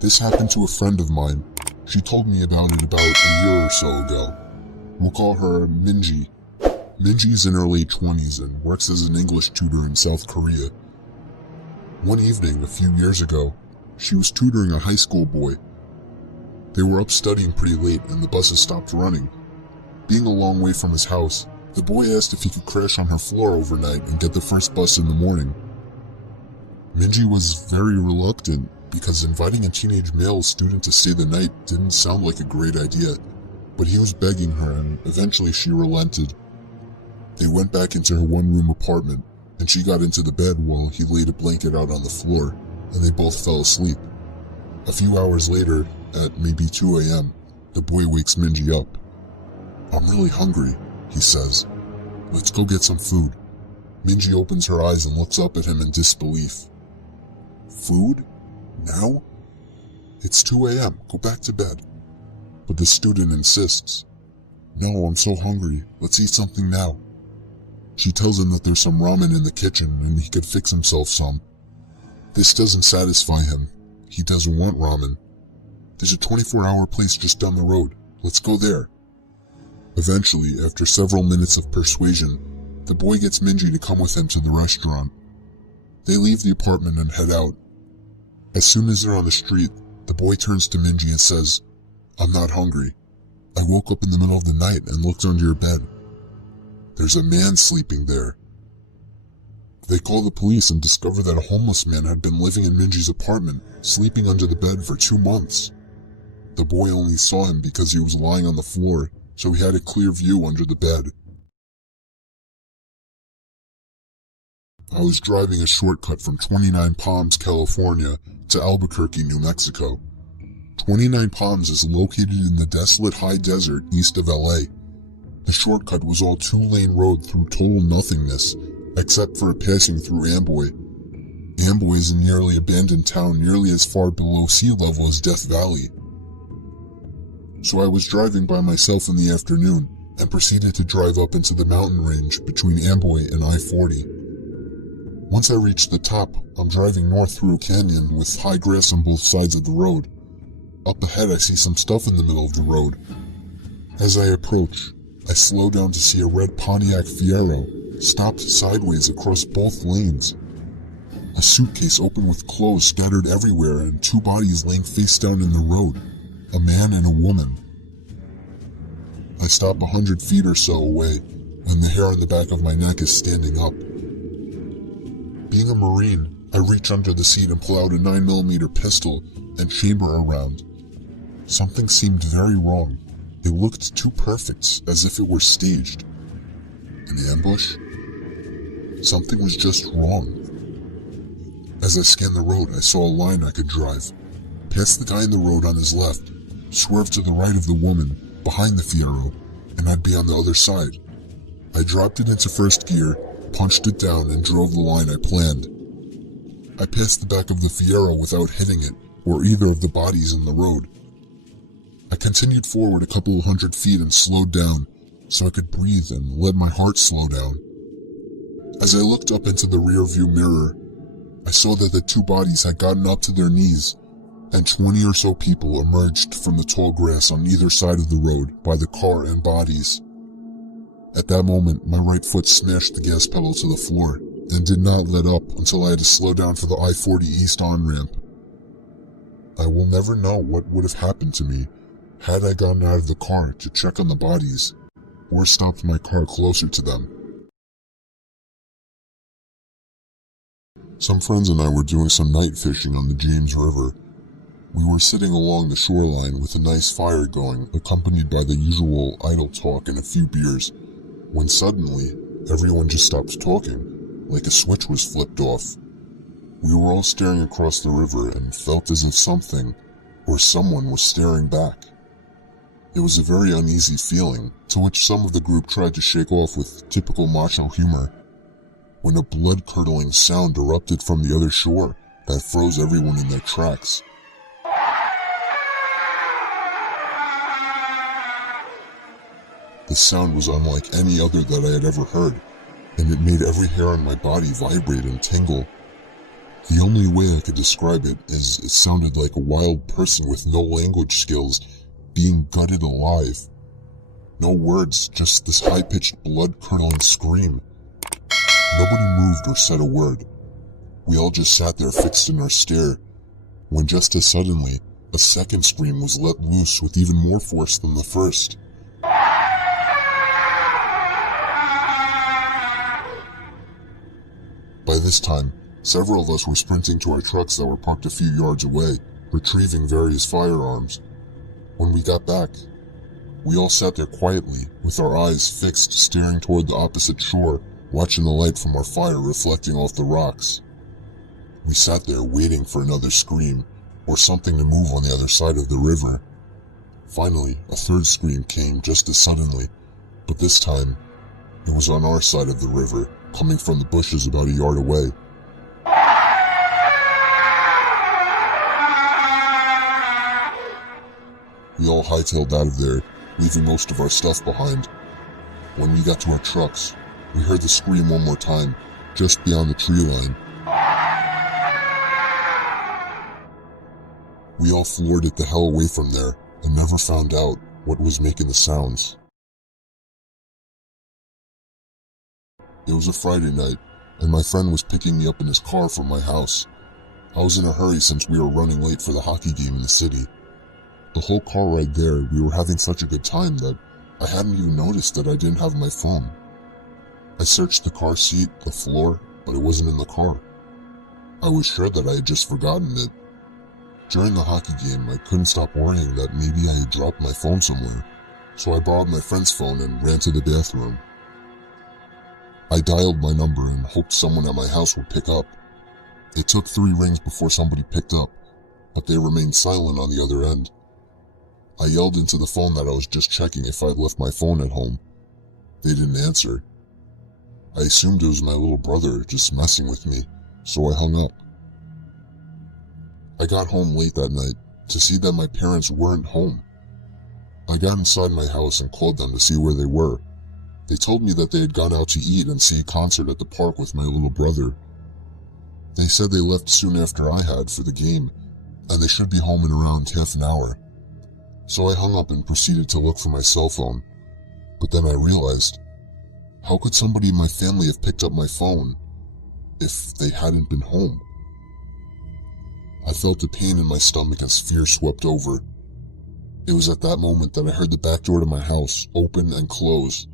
This happened to a friend of mine. She told me about it about a year or so ago. We'll call her Minji. Minji's in her late 20s and works as an English tutor in South Korea. One evening, a few years ago, she was tutoring a high school boy. They were up studying pretty late and the buses stopped running. Being a long way from his house, the boy asked if he could crash on her floor overnight and get the first bus in the morning. Minji was very reluctant because inviting a teenage male student to stay the night didn't sound like a great idea, but he was begging her and eventually she relented. They went back into her one-room apartment and she got into the bed while he laid a blanket out on the floor and they both fell asleep. A few hours later, at maybe 2 a.m., the boy wakes Minji up. "I'm really hungry," he says. "Let's go get some food." Minji opens her eyes and looks up at him in disbelief. "Food? Now? It's 2 a.m. Go back to bed." But the student insists. "No, I'm so hungry. Let's eat something now." She tells him that there's some ramen in the kitchen and he could fix himself some. This doesn't satisfy him. He doesn't want ramen. "There's a 24-hour place just down the road. Let's go there." Eventually, after several minutes of persuasion, the boy gets Minji to come with him to the restaurant. They leave the apartment and head out. As soon as they're on the street, the boy turns to Minji and says, "I'm not hungry. I woke up in the middle of the night and looked under your bed. There's a man sleeping there." They call the police and discover that a homeless man had been living in Minji's apartment, sleeping under the bed for 2 months. The boy only saw him because he was lying on the floor, so he had a clear view under the bed. I was driving a shortcut from 29 Palms, California to Albuquerque, New Mexico. 29 Palms is located in the desolate high desert east of LA. The shortcut was all 2-lane road through total nothingness, except for a passing through Amboy. Amboy is a nearly abandoned town nearly as far below sea level as Death Valley. So I was driving by myself in the afternoon and proceeded to drive up into the mountain range between Amboy and I-40. Once I reached the top, I'm driving north through a canyon with high grass on both sides of the road. Up ahead I see some stuff in the middle of the road. As I approach, I slow down to see a red Pontiac Fiero stopped sideways across both lanes. A suitcase open with clothes scattered everywhere and 2 bodies laying face down in the road, a man and a woman. I stop 100 feet or so away when the hair on the back of my neck is standing up. Being a Marine, I reach under the seat and pull out a 9mm pistol and chamber a round. Something seemed very wrong. It looked too perfect, as if it were staged. An ambush? Something was just wrong. As I scanned the road, I saw a line I could drive. Past the guy in the road on his left, swerve to the right of the woman, behind the Fiero, and I'd be on the other side. I dropped it into first gear, punched it down, and drove the line I planned. I passed the back of the Fiero without hitting it, or either of the bodies in the road. I continued forward a couple of 100 feet and slowed down, so I could breathe and let my heart slow down. As I looked up into the rear-view mirror, I saw that the 2 bodies had gotten up to their knees, and 20 or so people emerged from the tall grass on either side of the road by the car and bodies. At that moment, my right foot smashed the gas pedal to the floor and did not let up until I had to slow down for the I-40 East on-ramp. I will never know what would have happened to me had I gotten out of the car to check on the bodies, or stopped my car closer to them. Some friends and I were doing some night fishing on the James River. We were sitting along the shoreline with a nice fire going, accompanied by the usual idle talk and a few beers, when suddenly, everyone just stopped talking, like a switch was flipped off. We were all staring across the river and felt as if something, or someone was staring back. It was a very uneasy feeling, to which some of the group tried to shake off with typical macho humor, when a blood-curdling sound erupted from the other shore that froze everyone in their tracks. The sound was unlike any other that I had ever heard, and it made every hair on my body vibrate and tingle. The only way I could describe it is it sounded like a wild person with no language skills being gutted alive. No words, just this high-pitched, blood-curdling scream. Nobody moved or said a word. We all just sat there fixed in our stare, when just as suddenly, a second scream was let loose with even more force than the first. By this time, several of us were sprinting to our trucks that were parked a few yards away, retrieving various firearms. When we got back, we all sat there quietly, with our eyes fixed, staring toward the opposite shore, watching the light from our fire reflecting off the rocks. We sat there waiting for another scream, or something to move on the other side of the river. Finally, a third scream came just as suddenly, but this time, it was on our side of the river, coming from the bushes about a yard away. We all hightailed out of there, leaving most of our stuff behind. When we got to our trucks, we heard the scream one more time, just beyond the tree line. We all floored it the hell away from there, and never found out what was making the sounds. It was a Friday night, and my friend was picking me up in his car from my house. I was in a hurry since we were running late for the hockey game in the city. The whole car ride there, we were having such a good time that I hadn't even noticed that I didn't have my phone. I searched the car seat, the floor, but it wasn't in the car. I was sure that I had just forgotten it. During the hockey game, I couldn't stop worrying that maybe I had dropped my phone somewhere, so I borrowed my friend's phone and ran to the bathroom. I dialed my number and hoped someone at my house would pick up. It took 3 rings before somebody picked up, but they remained silent on the other end. I yelled into the phone that I was just checking if I'd left my phone at home. They didn't answer. I assumed it was my little brother just messing with me, so I hung up. I got home late that night to see that my parents weren't home. I got inside my house and called them to see where they were. They told me that they had gone out to eat and see a concert at the park with my little brother. They said they left soon after I had for the game, and they should be home in around half an hour. So I hung up and proceeded to look for my cell phone. But then I realized, how could somebody in my family have picked up my phone if they hadn't been home? I felt a pain in my stomach as fear swept over. It was at that moment that I heard the back door to my house open and close.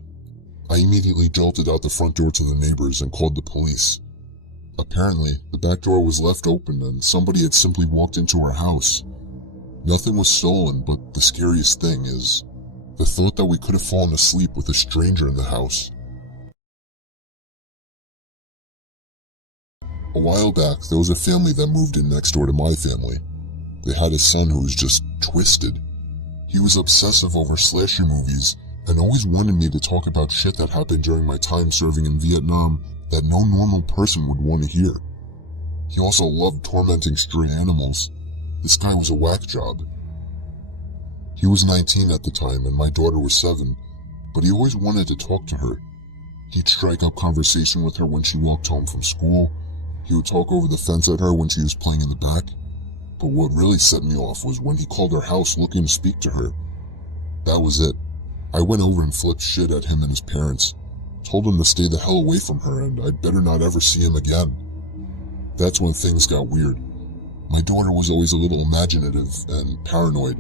I immediately jolted out the front door to the neighbors and called the police. Apparently, the back door was left open and somebody had simply walked into our house. Nothing was stolen, but the scariest thing is the thought that we could have fallen asleep with a stranger in the house. A while back, there was a family that moved in next door to my family. They had a son who was just twisted. He was obsessive over slasher movies and always wanted me to talk about shit that happened during my time serving in Vietnam that no normal person would want to hear. He also loved tormenting stray animals. This guy was a whack job. He was 19 at the time and my daughter was 7, but he always wanted to talk to her. He'd strike up conversation with her when she walked home from school. He would talk over the fence at her when she was playing in the back. But what really set me off was when he called our house looking to speak to her. That was it. I went over and flipped shit at him and his parents. Told him to stay the hell away from her and I'd better not ever see him again. That's when things got weird. My daughter was always a little imaginative and paranoid.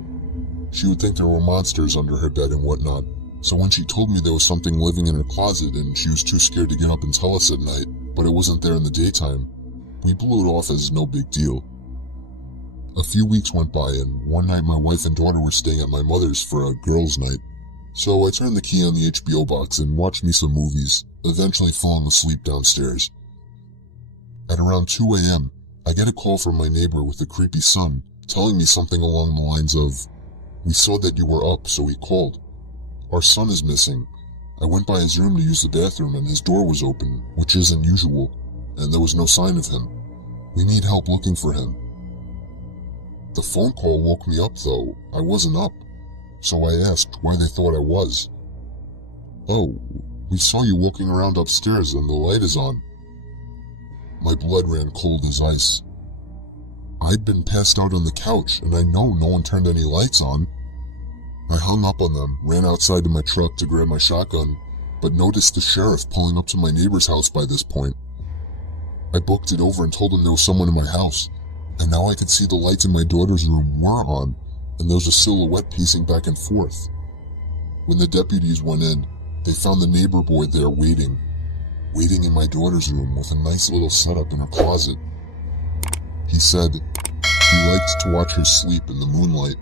She would think there were monsters under her bed and whatnot. So when she told me there was something living in her closet and she was too scared to get up and tell us at night, but it wasn't there in the daytime, we blew it off as no big deal. A few weeks went by and one night my wife and daughter were staying at my mother's for a girls' night. So I turned the key on the HBO box and watched me some movies, eventually falling asleep downstairs. At around 2 a.m., I get a call from my neighbor with a creepy son telling me something along the lines of, "We saw that you were up, so we called. Our son is missing. I went by his room to use the bathroom and his door was open, which isn't usual, and there was no sign of him. We need help looking for him." The phone call woke me up though. I wasn't up, so I asked why they thought I was. "Oh, we saw you walking around upstairs and the light is on." My blood ran cold as ice. I'd been passed out on the couch, and I know no one turned any lights on. I hung up on them, ran outside to my truck to grab my shotgun, but noticed the sheriff pulling up to my neighbor's house by this point. I booked it over and told him there was someone in my house, and now I could see the lights in my daughter's room were on, and there was a silhouette pacing back and forth. When the deputies went in, they found the neighbor boy there waiting in my daughter's room with a nice little setup in her closet. He said he liked to watch her sleep in the moonlight